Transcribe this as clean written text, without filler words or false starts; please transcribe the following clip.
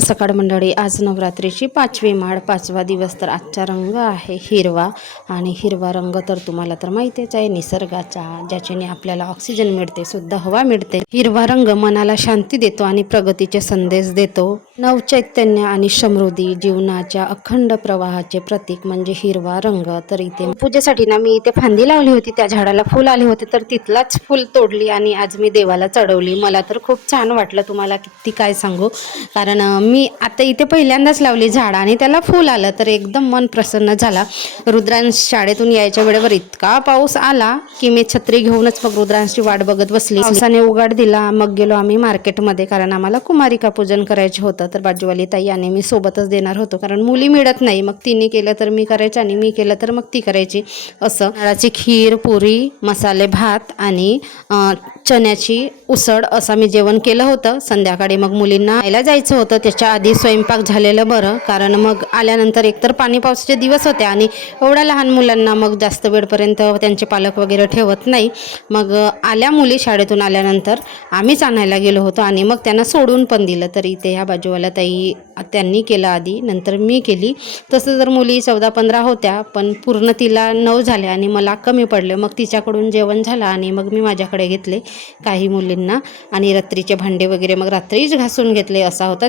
सकाळ मंडळी, आज नवरात्रीची 5वी माळ, 5वा दिवस. तर आजचा रंग आहे हिरवा. आणि हिरवा रंग तर तुम्हाला तर माहितीच आहे, निसर्गाचा, ज्याच्याने आपल्याला ऑक्सिजन मिळते, शुद्ध हवा मिळते. हिरवा रंग मनाला शांती देतो आणि प्रगतीचे संदेश देतो. नवचैतन्य आणि समृद्धी, जीवनाच्या अखंड प्रवाहाचे प्रतीक म्हणजे हिरवा रंग. तर इथे पूजेसाठी ना मी इथे फांदी लावली होती, त्या झाडाला फुल आले होते, तर तिथलाच फुल तोडली आणि आज मी देवाला चढवली. मला तर खूप छान वाटलं, तुम्हाला किती काय सांगू. कारण मी आता इथे पहिल्यांदाच लावली झाड आणि त्याला फूल आलं, तर एकदम मन प्रसन्न झाला. रुद्रांश शाळेतून यायच्या वेळेवर इतका पाऊस आला की मी छत्री घेऊनच मग रुद्रांशची वाट बघत बसली. पावसाने उघाड दिला. मग गेलो आम्ही मार्केटमध्ये, कारण आम्हाला कुमारिका पूजन करायचं होतं. तर बाजूवाली ताई आणि मी सोबतच देणार होतो, कारण मुली मिळत नाही. मग तिने केलं तर मी करायचं आणि मी केलं तर मग ती करायची. असं नारळाची खीर, पुरी, मसाले भात आणि चण्याची उसळ असं मी जेवण केलं होतं. संध्याकाळी मग मुलींना यायला जायचं होतं, त्याच्या आधी स्वयंपाक झालेलं बरं. कारण मग आल्यानंतर एकतर पाणी पावसाचे दिवस होते आणि एवढ्या लहान मुलांना मग जास्त वेळपर्यंत त्यांचे पालक वगैरे ठेवत नाही. मग आल्या मुली शाळेतून आल्यानंतर आम्हीच आणायला गेलो होतो आणि मग त्यांना सोडून पण दिलं. तर इथे ह्या बाजूवाल्या ताई त्यांनी केलं आधी, नंतर मी केली. तसं जर मुली 14-15 होत्या, पण पूर्ण तिला 9 झाल्या आणि मला कमी पडले. मग तिच्याकडून जेवण झालं आणि मग मी माझ्याकडे घेतले काही मुलींना. आणि रात्रीचे भांडे वगैरे मग रात्रीच घासून घेतले, असा होता.